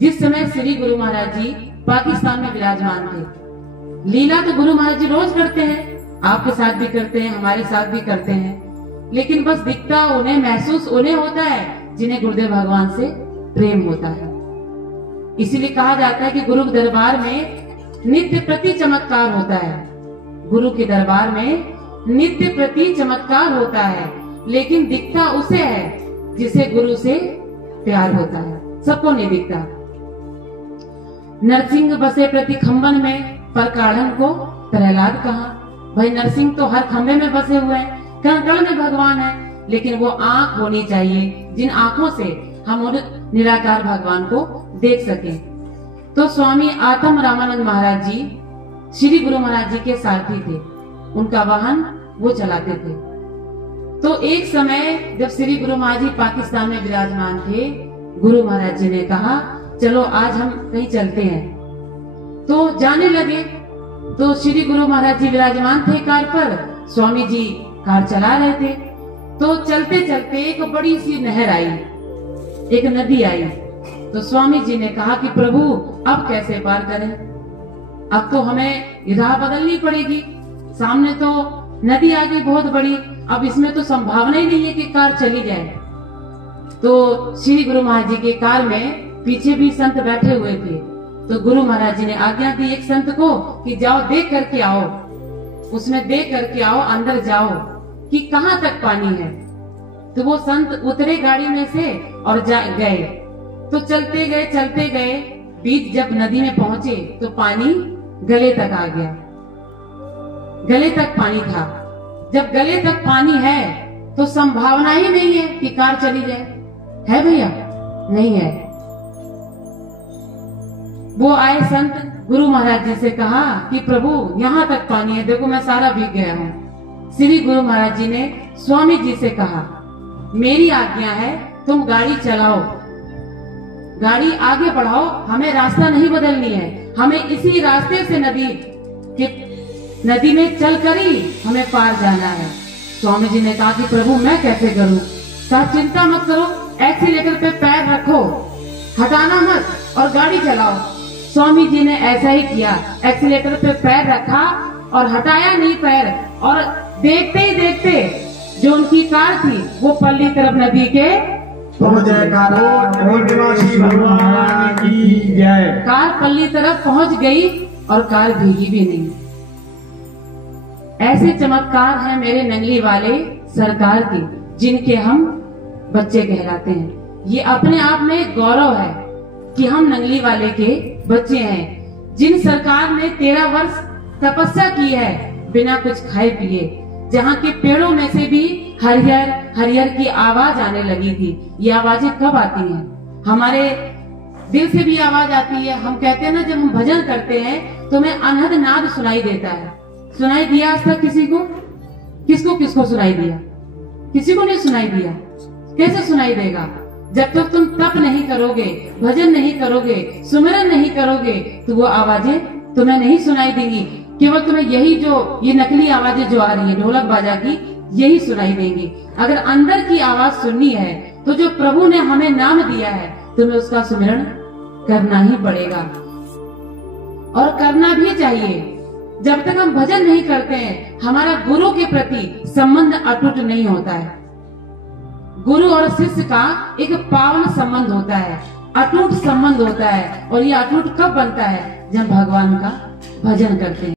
जिस समय श्री गुरु महाराज जी पाकिस्तान में विराजमान थे। लीला तो गुरु महाराज जी रोज करते हैं, आपके साथ भी करते हैं, हमारे साथ भी करते हैं, लेकिन बस दिखता उन्हें, महसूस उन्हें होता है जिन्हें गुरुदेव भगवान से प्रेम होता है। इसीलिए कहा जाता है कि गुरु के दरबार में नित्य प्रति चमत्कार होता है। गुरु के दरबार में नित्य प्रति चमत्कार होता है, लेकिन दिखता उसे है जिसे गुरु से प्यार होता है, सबको नहीं दिखता। नरसिंह बसे प्रति खंबन में, पर काढ़न को प्रहलाद कहा। भाई नरसिंह तो हर खंबे में बसे हुए हैं, कण कण में भगवान है, लेकिन वो आंख होनी चाहिए जिन आंखों से हम उन निराकार भगवान को देख सकें। तो स्वामी आत्म रामानंद महाराज जी श्री गुरु महाराज जी के सारथी थे, उनका वाहन वो चलाते थे। तो एक समय जब श्री गुरु महाराज जी पाकिस्तान में विराजमान थे, गुरु महाराज जी ने कहा चलो आज हम कहीं चलते हैं। तो जाने लगे। तो श्री गुरु महाराज जी विराजमान थे कार पर, स्वामी जी कार चला रहे थे। तो चलते चलते एक बड़ी सी नहर आई, एक नदी आई। तो स्वामी जी ने कहा कि प्रभु अब कैसे पार करें, अब तो हमें राह बदलनी पड़ेगी, सामने तो नदी आ गई बहुत बड़ी, अब इसमें तो संभावना ही नहीं है कि कार चली जाए। तो श्री गुरु महाराज जी के कार में पीछे भी संत बैठे हुए थे। तो गुरु महाराज जी ने आज्ञा दी एक संत को कि जाओ देख करके आओ, उसमें देख करके आओ, अंदर जाओ कि कहाँ तक पानी है। तो वो संत उतरे गाड़ी में से और गए। तो चलते गए, बीच जब नदी में पहुंचे तो पानी गले तक आ गया, गले तक पानी था। जब गले तक पानी है तो संभावना ही नहीं है कि कार चली जाए, है भैया? नहीं है। वो आए संत, गुरु महाराज जी से कहा कि प्रभु यहाँ तक पानी है, देखो मैं सारा भीग गया हूँ। श्री गुरु महाराज जी ने स्वामी जी से कहा मेरी आज्ञा है तुम गाड़ी चलाओ, गाड़ी आगे बढ़ाओ, हमें रास्ता नहीं बदलनी है, हमें इसी रास्ते से नदी में चल कर ही हमें पार जाना है। स्वामी जी ने कहा कि प्रभु मैं कैसे करूं? कहा चिंता मत करो, एक्सीलेटर पे पैर रखो, हटाना मत और गाड़ी चलाओ। स्वामी जी ने ऐसा ही किया, एक्सीलेटर पे पैर रखा और हटाया नहीं पैर, और देखते ही देखते जो उनकी कार थी वो पल्ली तरफ नदी के कार पल्ली तरफ पहुंच गई और कार भीगी भी नहीं। ऐसे चमत्कार हैं मेरे नंगली वाले सरकार के, जिनके हम बच्चे कहलाते हैं। ये अपने आप में गौरव है कि हम नंगली वाले के बच्चे हैं, जिन सरकार ने 13 वर्ष तपस्या की है बिना कुछ खाए पिए, जहाँ के पेड़ों में से भी हरियर हरियर की आवाज आने लगी थी। ये आवाजें कब आती हैं? हमारे दिल से भी आवाज आती है। हम कहते हैं ना, जब हम भजन करते हैं तो हमें अनहद नाद सुनाई देता है। सुनाई दिया आज तक किसी को? किसको सुनाई दिया? किसी को नहीं सुनाई दिया। कैसे सुनाई देगा? जब तक तुम तप नहीं करोगे, भजन नहीं करोगे, सुमिरन नहीं करोगे, तो वो आवाजें तुम्हें नहीं सुनाई देंगी। केवल तुम्हें यही जो ये नकली आवाजें जो आ रही है ढोलक बाजा की, यही सुनाई देंगी। अगर अंदर की आवाज सुननी है तो जो प्रभु ने हमें नाम दिया है, तुम्हें उसका सुमिरन करना ही पड़ेगा, और करना भी चाहिए। जब तक हम भजन नहीं करते हैं, हमारा गुरु के प्रति संबंध अटूट नहीं होता है। गुरु और शिष्य का एक पावन संबंध होता है, अटूट संबंध होता है। और ये अटूट कब बनता है? जब भगवान का भजन करते हैं।